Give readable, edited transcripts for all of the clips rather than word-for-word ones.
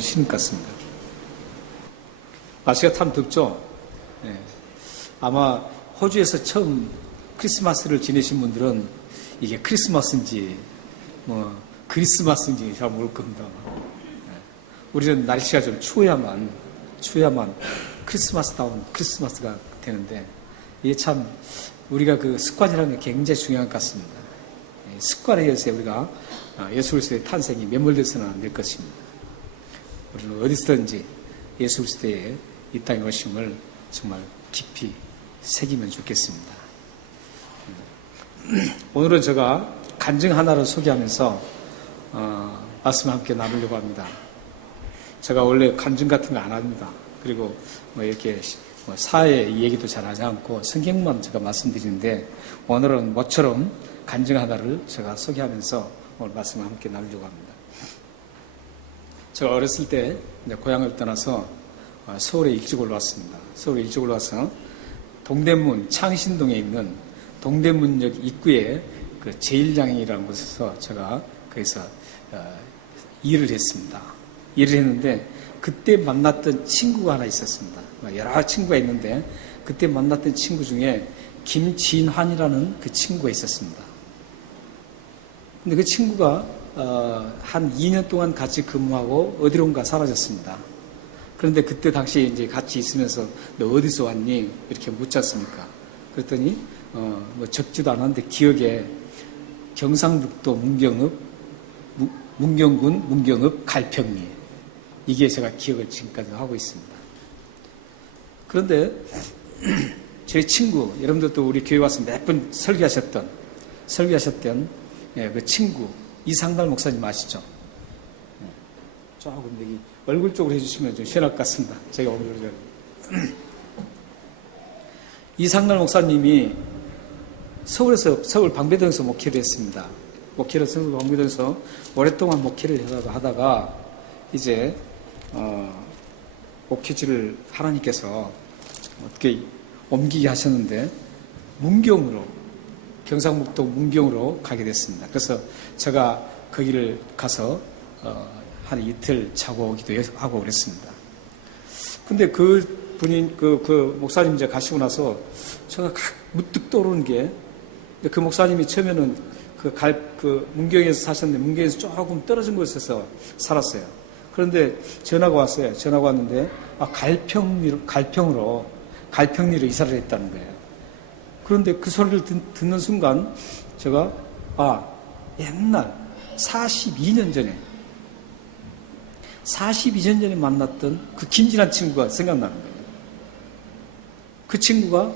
쉬는 것 같습니다. 날씨가 참 덥죠? 네. 아마 호주에서 처음 크리스마스를 지내신 분들은 이게 크리스마스인지 뭐 그리스마스인지 잘 모를 겁니다. 네. 우리는 날씨가 좀 추워야만 크리스마스다운 크리스마스가 되는데 이게 참 우리가 그 습관이라는 게 굉장히 중요한 것 같습니다. 습관에 의해서 우리가 예수 그리스도의 탄생이 매몰돼서는 안 될 것입니다. 우리는 어디서든지 예수 그리스도의 이 땅에 오심을 정말 깊이 새기면 좋겠습니다. 오늘은 제가 간증 하나를 소개하면서 말씀을 함께 나누려고 합니다. 제가 원래 간증 같은 거 안 합니다. 그리고 뭐 이렇게 사회 얘기도 잘 하지 않고 성경만 제가 말씀드리는데 오늘은 모처럼 간증 하나를 제가 소개하면서 오늘 말씀을 함께 나누려고 합니다. 제가 어렸을 때 고향을 떠나서 서울에 일찍 올라왔습니다. 서울에 일찍 올라와서 동대문 창신동에 있는 동대문역 입구에 그 제1장이라는 곳에서 제가 거기서 일을 했습니다. 일을 했는데 그때 만났던 친구가 하나 있었습니다. 여러 친구가 있는데 그때 만났던 친구 중에 김진환이라는 그 친구가 있었습니다. 근데 그 친구가 한 2년 동안 같이 근무하고 어디론가 사라졌습니다. 그런데 그때 당시에 이제 같이 있으면서 너 어디서 왔니? 이렇게 묻지 않습니까? 그랬더니 뭐 적지도 않았는데 기억에 경상북도 문경군 문경읍 갈평리 이게 제가 기억을 지금까지 하고 있습니다. 그런데 제 친구 여러분들도 우리 교회 와서 몇 번 설교하셨던 그 친구 이상달 목사님 아시죠? 조금 여기 얼굴 쪽으로 해주시면 좀 시원할 것 같습니다. 제가 오늘 이상달 목사님이 서울 방배동에서 목회를 했습니다. 서울 방배동에서 오랫동안 목회를 하다가 이제 목회지를 하나님께서 어떻게 옮기게 하셨는데 문경으로 경상북도 문경으로 가게 됐습니다. 그래서 제가 거기를 가서 한 이틀 자고 오기도 하고 그랬습니다. 근데 그 분인 그 목사님 이제 가시고 나서 제가 문득 떠오르는 게 그 목사님이 처음에는 문경에서 사셨는데 문경에서 조금 떨어진 곳에서 살았어요. 그런데 전화가 왔어요. 전화가 왔는데 갈평리로 이사를 했다는 거예요. 그런데 그 소리를 듣는 순간 제가 옛날 42년 전에 만났던 그 김진환 친구가 생각나는 거예요. 그 친구가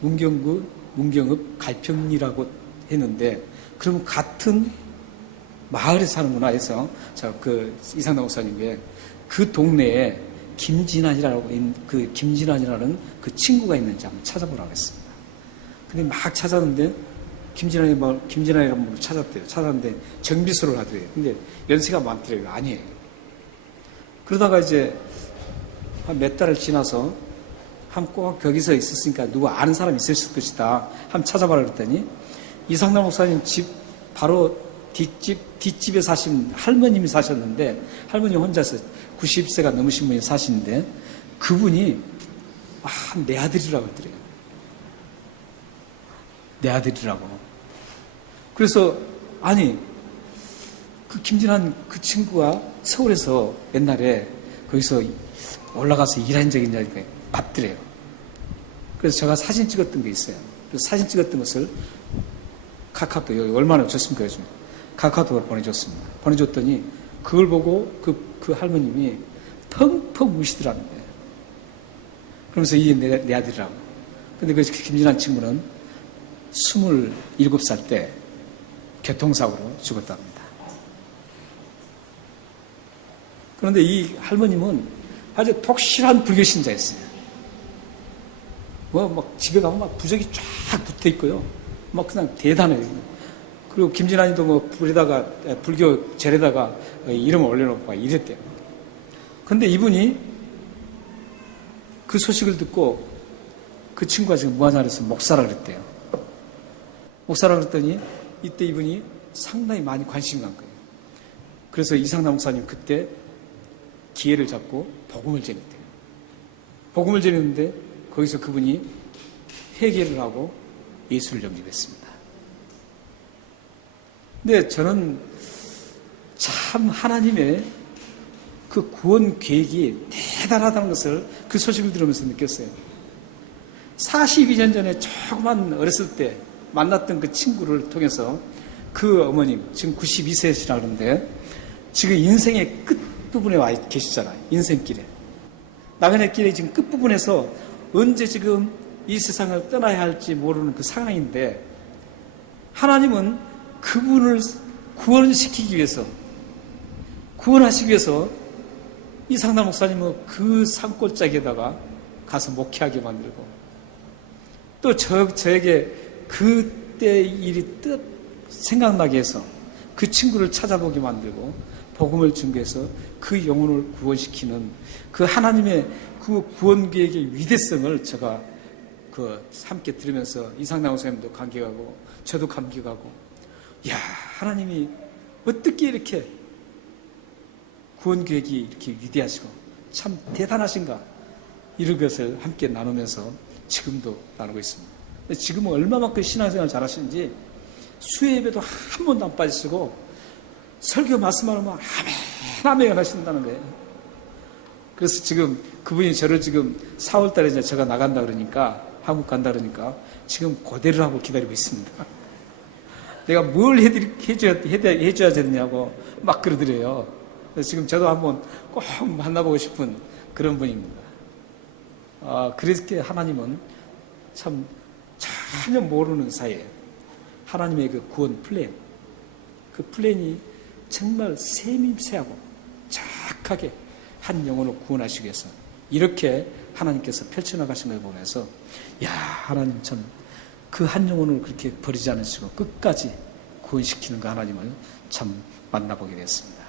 문경읍 갈평리라고 했는데 그럼 같은 마을에 사는구나 해서 제가 그 이상남 목사님께 그 동네에 김진환이라는 그 친구가 있는지 한번 찾아보라고 했습니다. 근데 막 찾았는데 김진환이라는 분을 찾았대요. 찾았는데 정비소를 하더래요. 근데 연세가 많더래요. 아니에요. 그러다가 이제 한 몇 달을 지나서 꼭 거기서 있었으니까 누구 아는 사람이 있을 것이다. 한번 찾아봐라 그랬더니 이상남 목사님 집 바로 뒷집에 사신 할머님이 사셨는데 할머니 혼자서 90세가 넘으신 분이 사시는데 그분이 내 아들이라고 그러더래요. 내 아들이라고. 그래서 그 김진환 그 친구가 서울에서 옛날에 거기서 올라가서 일한 적이 있냐니까 맞더래요. 그래서 제가 사진 찍었던 게 있어요. 그래서 사진 찍었던 것을 카카오톡 여기 얼마나 줬습니까 요즘 카카오톡으로 보내줬습니다. 보내줬더니 그걸 보고 그 할머님이 펑펑 우시더라는 거예요. 그러면서 이게 내 아들이라고. 근데 그 김진환 친구는 27살 때 교통사고로 죽었답니다. 그런데 이 할머님은 아주 독실한 불교 신자였어요. 막 집에 가면 막 부적이 쫙 붙어 있고요. 막 그냥 대단해요. 그리고 김진환이도 불교 절에다가 이름을 올려놓고 막 이랬대요. 근데 이분이 그 소식을 듣고 그 친구가 지금 무한산에서 목사라 그랬대요. 목사라 그랬더니 이때 이분이 상당히 많이 관심 간 거예요. 그래서 이상남 목사님 그때 기회를 잡고 복음을 전했대요. 복음을 전했는데 거기서 그분이 회개를 하고 예수를 영접했습니다. 근데 저는 참 하나님의 그 구원 계획이 대단하다는 것을 그 소식을 들으면서 느꼈어요. 42년 전에 조그만 어렸을 때 만났던 그 친구를 통해서 그 어머님, 지금 92세시라는데 지금 인생의 끝부분에 와 계시잖아요. 인생길에. 나그네 길에 지금 끝부분에서 언제 지금 이 세상을 떠나야 할지 모르는 그 상황인데 하나님은 그분을 구원시키기 위해서, 구원하시기 위해서 이상남 목사님은 그 산골짜기에다가 가서 목회하게 만들고 또 저에게 그때 일이 생각나게 해서 그 친구를 찾아보게 만들고 복음을 증거해서 그 영혼을 구원시키는 그 하나님의 그 구원 계획의 위대성을 제가 함께 들으면서 이상남 목사님도 감격하고 저도 감격하고, 야, 하나님이 어떻게 이렇게 구원 계획이 이렇게 위대하시고 참 대단하신가, 이런 것을 함께 나누면서 지금도 나누고 있습니다. 지금은 얼마만큼 신앙생활 잘하시는지 수요예배도 한 번도 안 빠지시고 설교 말씀하면 아멘 아멘 하신다는 거예요. 그래서 지금 그분이 저를 지금 4월달에 이제 제가 나간다 그러니까, 한국 간다 그러니까 지금 고대를 하고 기다리고 있습니다. 내가 뭘 해줘야 되느냐고 막 그러더래요. 그래서 지금 저도 한번 꼭 만나보고 싶은 그런 분입니다. 그렇게 하나님은 참 전혀 모르는 사이에 하나님의 그 구원 플랜, 그 플랜이 정말 세밀세하고 정확하게 한 영혼을 구원하시기 위해서 이렇게 하나님께서 펼쳐나가신 걸 보면서, 야, 하나님 참 그 한 영혼을 그렇게 버리지 않으시고 끝까지 구원시키는 그 하나님을 참 만나보게 되었습니다.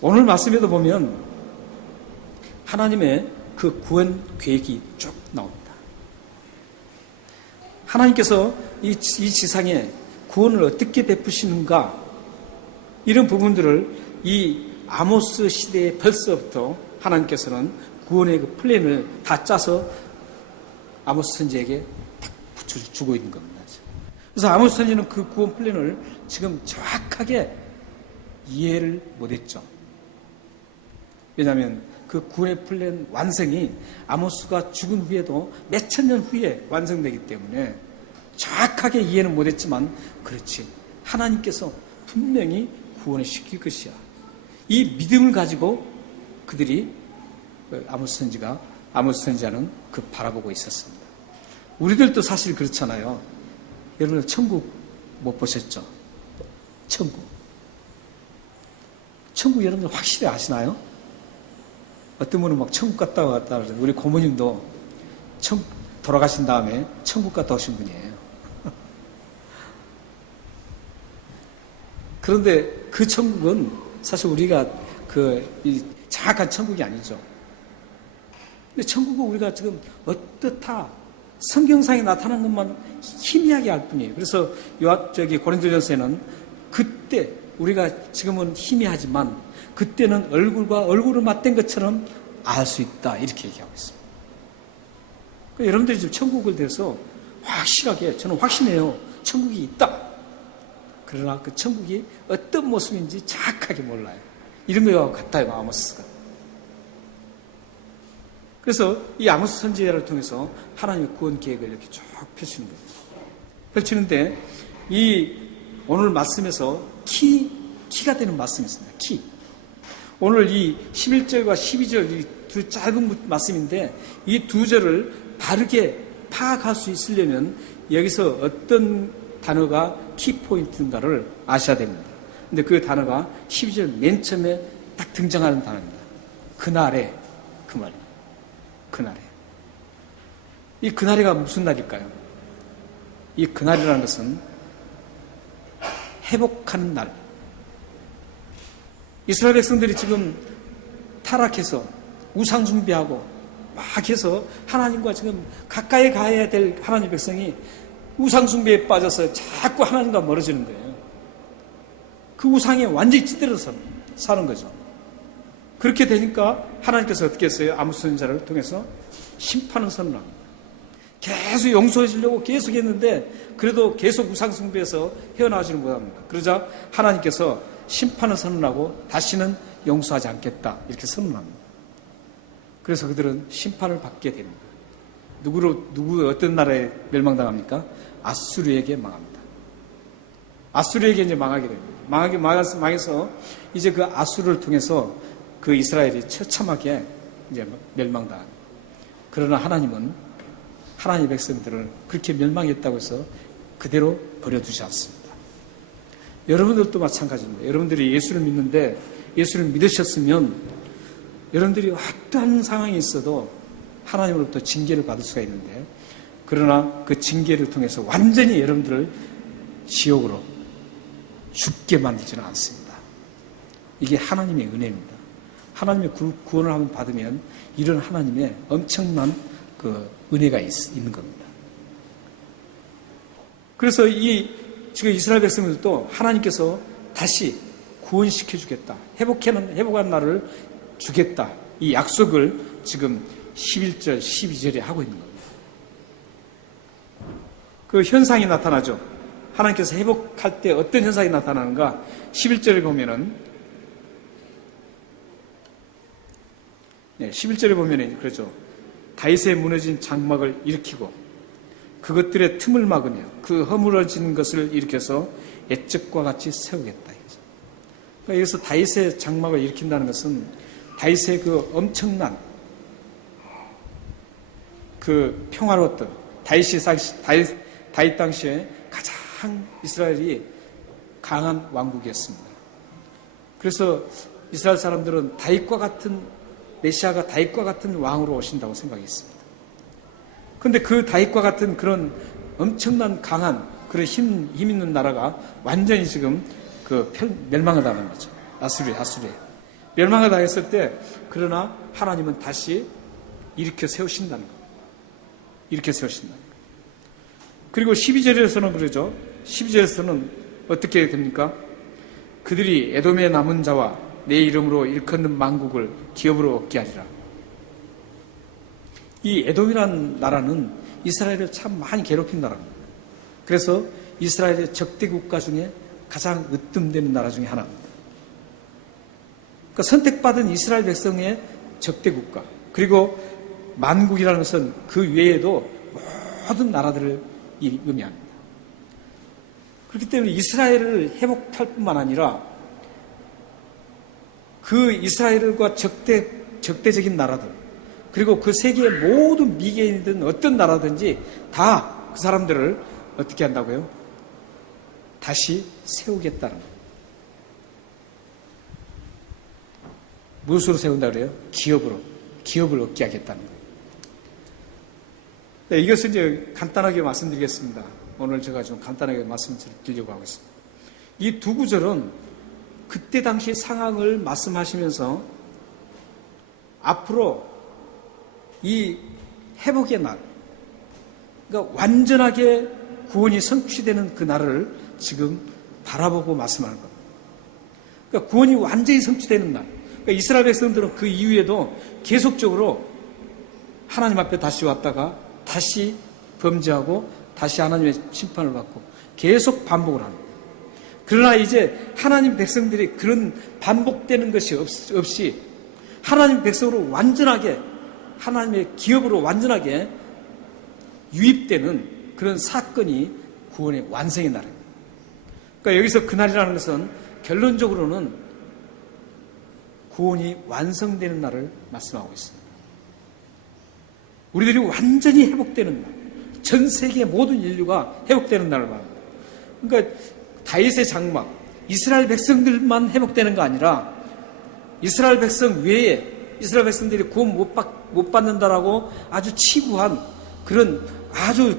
오늘 말씀에도 보면 하나님의 그 구원 계획이 쭉 나옵니다. 하나님께서 이 지상에 구원을 어떻게 베푸시는가, 이런 부분들을 이 아모스 시대에 벌써부터 하나님께서는 구원의 그 플랜을 다 짜서 아모스 선지에게 딱 주고 있는 겁니다. 그래서 아모스 선지는 그 구원 플랜을 지금 정확하게 이해를 못했죠. 왜냐하면 그 구원의 플랜 완성이 아모스가 죽은 후에도 몇 천 년 후에 완성되기 때문에 정확하게 이해는 못했지만, 그렇지, 하나님께서 분명히 구원을 시킬 것이야, 이 믿음을 가지고 그들이 아모스 선지자는 그 바라보고 있었습니다. 우리들도 사실 그렇잖아요. 여러분 천국 못 보셨죠? 천국 여러분들 확실히 아시나요? 어떤 분은 막 천국 갔다 왔다 그러죠. 우리 고모님도 돌아가신 다음에 천국 갔다 오신 분이에요. 그런데 그 천국은 사실 우리가 정확한 천국이 아니죠. 근데 천국은 우리가 지금 어떻다, 성경상에 나타난 것만 희미하게 알 뿐이에요. 그래서 고린도전서에는 그때 우리가 지금은 희미하지만 그때는 얼굴과 얼굴을 맞댄 것처럼 알 수 있다, 이렇게 얘기하고 있습니다. 그러니까 여러분들이 지금 천국을 대해서 확실하게, 저는 확신해요, 천국이 있다. 그러나 그 천국이 어떤 모습인지 정확하게 몰라요. 이런 거와 같아요, 아모스가. 그래서 이 아모스 선지자를 통해서 하나님의 구원 계획을 이렇게 쭉 펼치는 거예요. 펼치는데 이 오늘 말씀에서 키가 되는 말씀이 있습니다. 키. 오늘 이 11절과 12절 이 두 짧은 말씀인데 이 두 절을 바르게 파악할 수 있으려면 여기서 어떤 단어가 키포인트인가를 아셔야 됩니다. 근데 그 단어가 12절 맨 처음에 딱 등장하는 단어입니다. 그날에, 그 말. 그날에. 이 그날에가 무슨 날일까요? 이 그날이라는 것은 회복하는 날. 이스라엘 백성들이 지금 타락해서 우상 숭배하고 막 해서 하나님과 지금 가까이 가야 될 하나님 백성이 우상 숭배에 빠져서 자꾸 하나님과 멀어지는 거예요. 그 우상에 완전히 찌들어서 사는 거죠. 그렇게 되니까 하나님께서 어떻게 했어요? 아모스 선지자를 통해서 심판을 선언합니다. 계속 용서해 주려고 계속 했는데 그래도 계속 우상숭배에서 헤어나오지는 못합니다. 그러자 하나님께서 심판을 선언하고 다시는 용서하지 않겠다 이렇게 선언합니다. 그래서 그들은 심판을 받게 됩니다. 누구 어떤 나라에 멸망당합니까? 아수르에게 망합니다. 아수르에게 이제 망하게 됩니다. 망해서 이제 그 아수르를 통해서 그 이스라엘이 처참하게 이제 멸망당합니다. 그러나 하나님은 하나님의 백성들을 그렇게 멸망했다고 해서 그대로 버려두지 않습니다. 여러분들도 마찬가지입니다. 여러분들이 예수를 믿는데 예수를 믿으셨으면 여러분들이 어떠한 상황이 있어도 하나님으로부터 징계를 받을 수가 있는데 그러나 그 징계를 통해서 완전히 여러분들을 지옥으로 죽게 만들지는 않습니다. 이게 하나님의 은혜입니다. 하나님의 구원을 한번 받으면 이런 하나님의 엄청난 그 은혜가 있는 겁니다. 그래서 지금 이스라엘 백성들도 하나님께서 다시 구원시켜 주겠다. 회복한 날을 주겠다. 이 약속을 지금 11절, 12절에 하고 있는 겁니다. 그 현상이 나타나죠. 하나님께서 회복할 때 어떤 현상이 나타나는가? 11절에 보면은 11절에 보면은 그렇죠. 다윗의 무너진 장막을 일으키고 그것들의 틈을 막으며 그 허물어진 것을 일으켜서 옛적과 같이 세우겠다. 그러니까 여기서 다윗의 장막을 일으킨다는 것은 다윗의 그 엄청난 그 평화로웠던 다윗 당시에 가장 이스라엘이 강한 왕국이었습니다. 그래서 이스라엘 사람들은 다윗과 같은 메시아가 다윗과 같은 왕으로 오신다고 생각했습니다. 그런데 그 다윗과 같은 그런 엄청난 강한 그런 힘 있는 나라가 완전히 지금 멸망을 당한 거죠. 아수르에. 멸망을 당했을 때 그러나 하나님은 다시 일으켜 세우신다는 겁니다. 일으켜 세우신다는 겁니다. 그리고 12절에서는 그러죠. 12절에서는 어떻게 됩니까? 그들이 에돔의 남은 자와 내 이름으로 일컫는 만국을 기업으로 얻게 하리라. 이 에돔이라는 나라는 이스라엘을 참 많이 괴롭힌 나라입니다. 그래서 이스라엘의 적대 국가 중에 가장 으뜸되는 나라 중에 하나입니다. 그러니까 선택받은 이스라엘 백성의 적대 국가, 그리고 만국이라는 것은 그 외에도 모든 나라들을 의미합니다. 그렇기 때문에 이스라엘을 회복할 뿐만 아니라 그 이스라엘과 적대적인 나라들, 그리고 그 세계의 모든 미개인이든 어떤 나라든지 다 그 사람들을 어떻게 한다고요? 다시 세우겠다는 거예요. 무엇으로 세운다 그래요? 기업을 얻게 하겠다는 거예요. 네, 이것을 이제 간단하게 말씀드리겠습니다. 오늘 제가 좀 간단하게 말씀드리려고 하고 있습니다. 이 두 구절은 그때 당시 상황을 말씀하시면서 앞으로 이 회복의 날, 그러니까 완전하게 구원이 성취되는 그 날을 지금 바라보고 말씀하는 겁니다. 그러니까 구원이 완전히 성취되는 날. 그러니까 이스라엘 백성들은 그 이후에도 계속적으로 하나님 앞에 다시 왔다가 다시 범죄하고 다시 하나님의 심판을 받고 계속 반복을 합니다. 그러나 이제 하나님 백성들이 그런 반복되는 것이 없이 하나님 백성으로 완전하게 하나님의 기업으로 완전하게 유입되는 그런 사건이 구원의 완성의 날입니다. 그러니까 여기서 그날이라는 것은 결론적으로는 구원이 완성되는 날을 말씀하고 있습니다. 우리들이 완전히 회복되는 날, 전 세계 모든 인류가 회복되는 날을 말합니다. 그러니까 다윗의 장막, 이스라엘 백성들만 회복되는 거 아니라 이스라엘 백성 외에 이스라엘 백성들이 구원 못 받는다라고 아주 치부한 그런 아주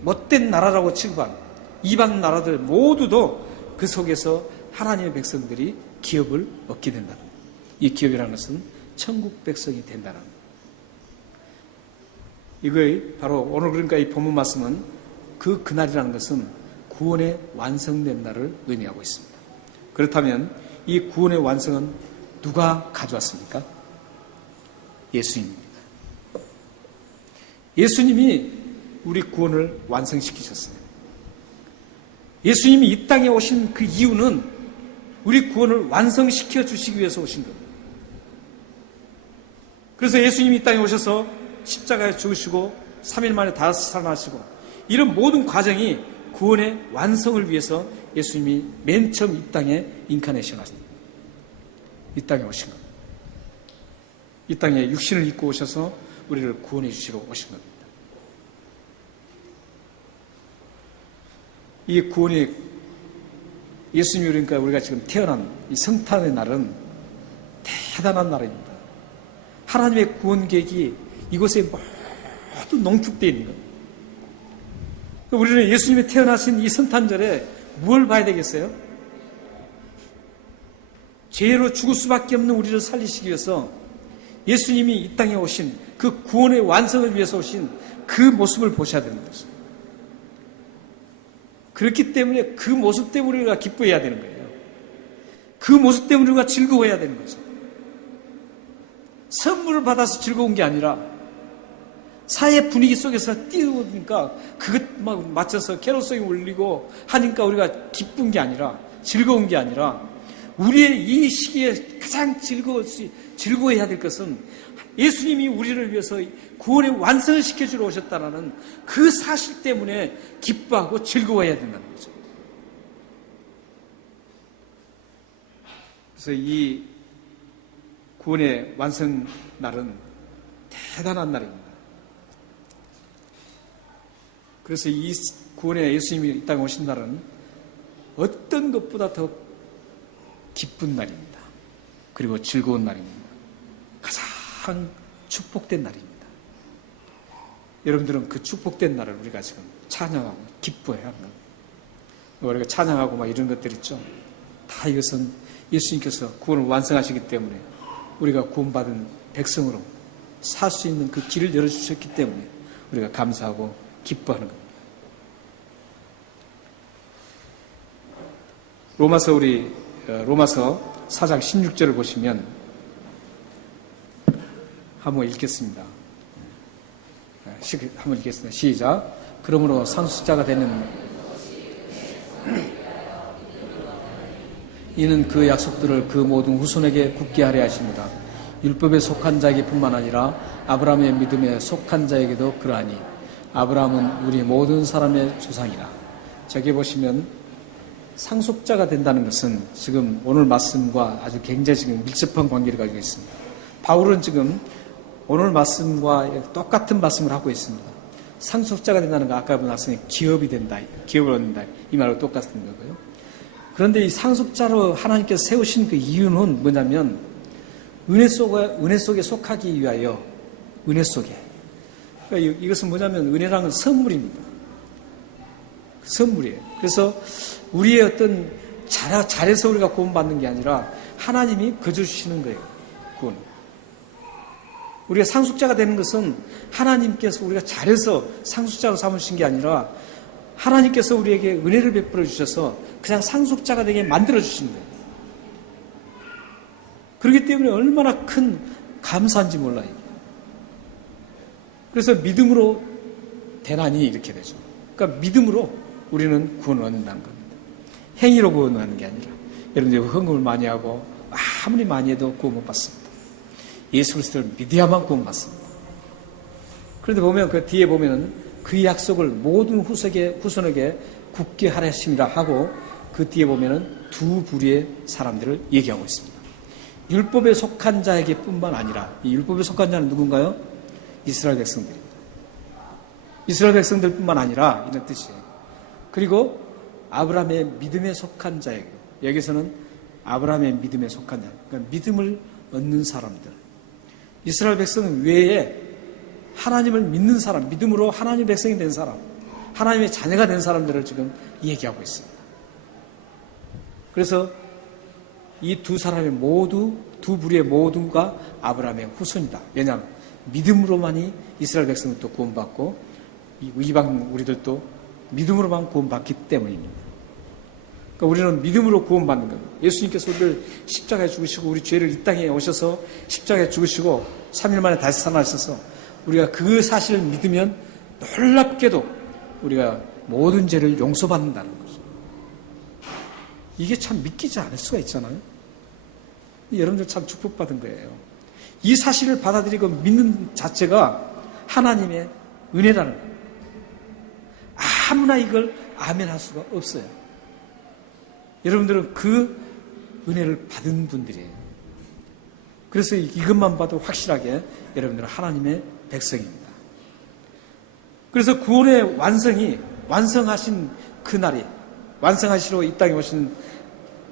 못된 나라라고 치부한 이방 나라들 모두도 그 속에서 하나님의 백성들이 기업을 얻게 된다. 이 기업이라는 것은 천국 백성이 된다는 겁니다. 이거의 바로 오늘 그러니까 이 본문 말씀은 그날이라는 것은 구원의 완성된 날을 의미하고 있습니다. 그렇다면 이 구원의 완성은 누가 가져왔습니까? 예수님입니다. 예수님이 우리 구원을 완성시키셨어요. 예수님이 이 땅에 오신 그 이유는 우리 구원을 완성시켜 주시기 위해서 오신 겁니다. 그래서 예수님이 이 땅에 오셔서 십자가에 죽으시고 3일 만에 다시 살아나시고 이런 모든 과정이 구원의 완성을 위해서 예수님이 맨 처음 이 땅에 인카네이션 하셨습니다. 이 땅에 오신 겁니다. 이 땅에 육신을 입고 오셔서 우리를 구원해 주시러 오신 겁니다. 이 구원이 예수님이 그러니까 우리가 지금 태어난 이 성탄의 날은 대단한 날입니다. 하나님의 구원 계획이 이곳에 모두 농축되어 있는 겁니다. 우리는 예수님이 태어나신 이 성탄절에 무엇을 봐야 되겠어요? 죄로 죽을 수밖에 없는 우리를 살리시기 위해서 예수님이 이 땅에 오신 그 구원의 완성을 위해서 오신 그 모습을 보셔야 되는 거죠. 그렇기 때문에 그 모습 때문에 우리가 기뻐해야 되는 거예요. 그 모습 때문에 우리가 즐거워해야 되는 거죠. 선물을 받아서 즐거운 게 아니라 사회 분위기 속에서 뛰어오니까 그것 막 맞춰서 캐롤송이 울리고 하니까 우리가 기쁜 게 아니라 즐거운 게 아니라 우리의 이 시기에 가장 즐거워해야 될 것은 예수님이 우리를 위해서 구원의 완성을 시켜주러 오셨다는 그 사실 때문에 기뻐하고 즐거워해야 된다는 거죠. 그래서 이 구원의 완성 날은 대단한 날입니다. 그래서 이 구원의 예수님이 이 땅에 오신 날은 어떤 것보다 더 기쁜 날입니다. 그리고 즐거운 날입니다. 가장 축복된 날입니다. 여러분들은 그 축복된 날을 우리가 지금 찬양하고 기뻐해야 하는 겁니다. 우리가 찬양하고 막 이런 것들 있죠. 다 이것은 예수님께서 구원을 완성하시기 때문에 우리가 구원받은 백성으로 살 수 있는 그 길을 열어주셨기 때문에 우리가 감사하고 기뻐하는 겁니다. 로마서 4장 16절을 보시면 한번 읽겠습니다. 한번 읽겠습니다. 시작. 그러므로 상속자가 되는 이는 그 약속들을 그 모든 후손에게 굳게 하려 하십니다. 율법에 속한 자에게 뿐만 아니라 아브라함의 믿음에 속한 자에게도 그러하니 아브라함은 우리 모든 사람의 조상이라. 저기 보시면 상속자가 된다는 것은 지금 오늘 말씀과 아주 굉장히 지금 밀접한 관계를 가지고 있습니다. 바울은 지금 오늘 말씀과 똑같은 말씀을 하고 있습니다. 상속자가 된다는 거 아까 본 말씀이 기업이 된다, 기업을 얻는다 이 말과 똑같은 거고요. 그런데 이 상속자로 하나님께서 세우신 그 이유는 뭐냐면 은혜 속에 속하기 위하여 은혜 속에. 그러니까 이것은 뭐냐면 은혜라는 선물입니다. 선물이에요. 그래서 우리의 어떤 잘해서 우리가 구원받는 게 아니라 하나님이 거저 주시는 거예요. 구원. 우리가 상속자가 되는 것은 하나님께서 우리가 잘해서 상속자로 삼으신 게 아니라 하나님께서 우리에게 은혜를 베풀어 주셔서 그냥 상속자가 되게 만들어 주신 거예요. 그렇기 때문에 얼마나 큰 감사한지 몰라요. 그래서 믿음으로 되나니 이렇게 되죠. 그러니까 믿음으로 우리는 구원을 얻는다는 겁니다. 행위로 구원을 하는 게 아니라 여러분들 헌금을 많이 하고 아무리 많이 해도 구원 못 받습니다. 예수 그리스도를 믿어야만 구원 받습니다. 그런데 보면 그 뒤에 보면은 그 약속을 모든 후손에게 굳게 하려 하심이라 하고 그 뒤에 보면은 두 부류의 사람들을 얘기하고 있습니다. 율법에 속한 자에게 뿐만 아니라 이 율법에 속한 자는 누군가요? 이스라엘 백성들입니다. 이스라엘 백성들 뿐만 아니라 이런 뜻이에요. 그리고 아브라함의 믿음에 속한 자에게 여기서는 아브라함의 믿음에 속한 자 그러니까 믿음을 얻는 사람들 이스라엘 백성 외에 하나님을 믿는 사람 믿음으로 하나님의 백성이 된 사람 하나님의 자녀가 된 사람들을 지금 얘기하고 있습니다. 그래서 이 두 사람의 두 부류의 모두가 아브라함의 후손이다. 왜냐하면 믿음으로만이 이스라엘 백성들도 구원받고 이방 우리들도 믿음으로만 구원받기 때문입니다. 그러니까 우리는 믿음으로 구원받는 겁니다. 예수님께서 우리를 십자가에 죽으시고 우리 죄를 이 땅에 오셔서 십자가에 죽으시고 3일 만에 다시 살아나셔서 우리가 그 사실을 믿으면 놀랍게도 우리가 모든 죄를 용서받는다는 거죠. 이게 참 믿기지 않을 수가 있잖아요. 여러분들 참 축복받은 거예요. 이 사실을 받아들이고 믿는 자체가 하나님의 은혜라는 거예요. 아무나 이걸 아멘할 수가 없어요. 여러분들은 그 은혜를 받은 분들이에요. 그래서 이것만 봐도 확실하게 여러분들은 하나님의 백성입니다. 그래서 구원의 완성하신 그 날이, 완성하시러 이 땅에 오신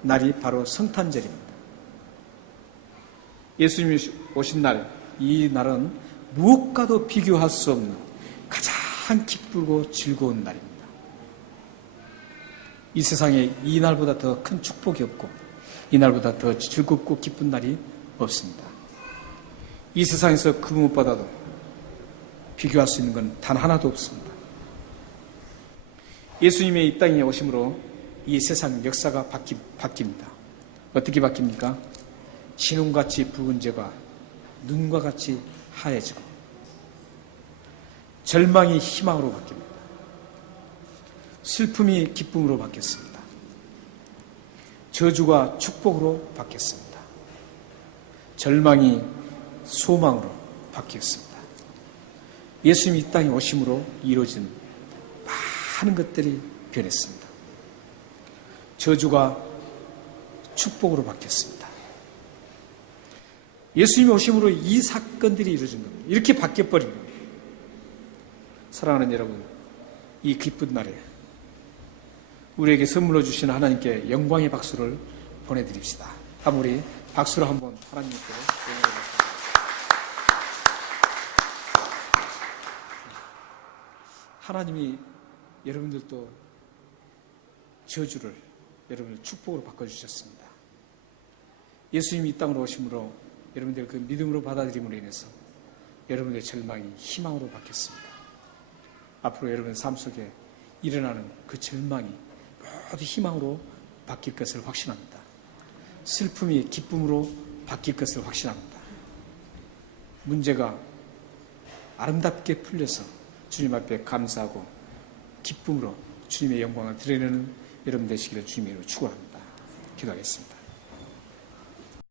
날이 바로 성탄절입니다. 예수님이 오신 날, 이 날은 무엇과도 비교할 수 없는 가장 기쁘고 즐거운 날입니다. 이 세상에 이 날보다 더 큰 축복이 없고 이 날보다 더 즐겁고 기쁜 날이 없습니다. 이 세상에서 그 무엇보다도 비교할 수 있는 건 단 하나도 없습니다. 예수님의 이 땅에 오심으로 이 세상 역사가 바뀝니다. 어떻게 바뀝니까? 진홍같이 붉은 죄가 눈과 같이 하얘지고 절망이 희망으로 바뀝니다. 슬픔이 기쁨으로 바뀌었습니다. 저주가 축복으로 바뀌었습니다. 절망이 소망으로 바뀌었습니다. 예수님이 이 땅에 오심으로 이루어진 많은 것들이 변했습니다. 저주가 축복으로 바뀌었습니다. 예수님이 오심으로 이 사건들이 이루어진 겁니다. 이렇게 바뀌어버린 겁니다. 사랑하는 여러분, 이 기쁜 날에 우리에게 선물로 주신 하나님께 영광의 박수를 보내드립시다. 우리 박수로 한번 하나님께 영광을 하나님이 여러분들도 저주를 여러분을 축복으로 바꿔주셨습니다. 예수님이 이 땅으로 오심으로 여러분들 그 믿음으로 받아들임으로 인해서 여러분의 절망이 희망으로 바뀌었습니다. 앞으로 여러분의 삶 속에 일어나는 그 절망이 모두 희망으로 바뀔 것을 확신합니다. 슬픔이 기쁨으로 바뀔 것을 확신합니다. 문제가 아름답게 풀려서 주님 앞에 감사하고 기쁨으로 주님의 영광을 드러내는 여러분 되시기를 주님의 이름으로 축원합니다. 기도하겠습니다.